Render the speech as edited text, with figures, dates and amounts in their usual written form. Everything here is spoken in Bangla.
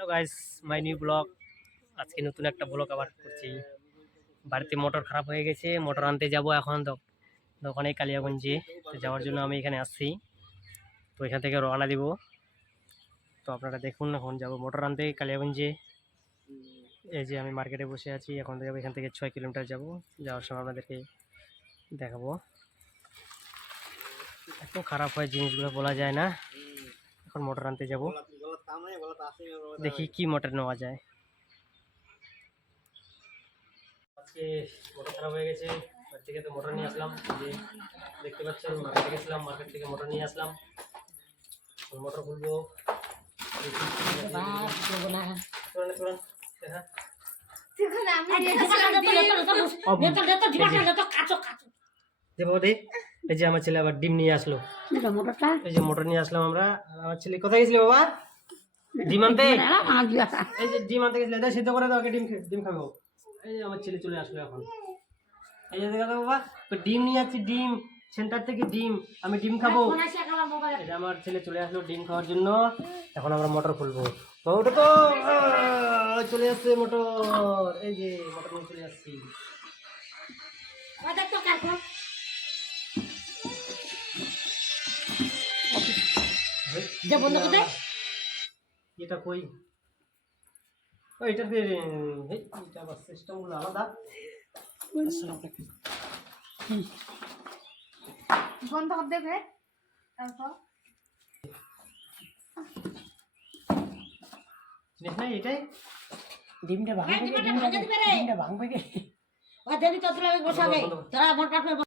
Hello guys, my new blog. আজকে নতুন একটা ব্লগ আবার করছি। বাড়িতে মোটর খারাপ হয়ে গেছে, মোটর আনতে যাব এখন দোকানে কালিয়াগঞ্জে। তো যাওয়ার জন্য আমি এখানে আসছি, তো এখান থেকে রওনা দিব। তো আপনারা দেখুন, এখন যাব মোটর আনতে কালিয়াগঞ্জে। এই যে আমি মার্কেটে বসে আছি, এখন যাবো এখান থেকে 6 কিলোমিটার যাব। যাওয়ার সময় আপনাদেরকে দেখাবো। এত খারাপ হয় জিনিসগুলো, বলা যায় না। এখন মোটর আনতে যাব, দেখি কি মোটর নেওয়া যায়। আজকে মোটর খারাপ হয়ে গেছে, বাড়ি থেকে তো মোটর নিয়ে আসলাম। যে দেখতে পাচ্ছেন, মার্কেটে গেছিলাম, মার্কেট থেকে মোটর নিয়ে আসলাম। মোটর খুলবো, এই যে আমার ছেলে আবার ডিম নিয়ে আসলো। এই যে মোটর নিয়ে আসলাম আমরা। আমার ছেলে কোথায় গেছিল বাবা? ডিম আনতে। এই যে ডিম আনতে গেছিল, সিদ্ধ করে দাও, ডিম খাবো। এই যে আমার ছেলে চলে আসলো এখন। এই যে দেখা বাবা, ডিম নিয়ে আসছি, ডিম সেন্টার থেকে ডিম, আমি ডিম খাবো। আমার ছেলে চলে আসলো ডিম খাওয়ার জন্য। এখন আমরা মোটর খুলবো। ওটা তো চলে আসছে মোটর। এই যে মোটর নিয়ে চলে আসছি। এটা কই? এটা আবার সিস্টেমগুলো আলাদা। বন্ধ করে দেবে তারপর জিনিস নাই এটাই। ডিমটা ভাঙবে কে? ডিমটা ভাঙবে কে? ও দেরি তো তুলে বসাবে। তোরা মোটর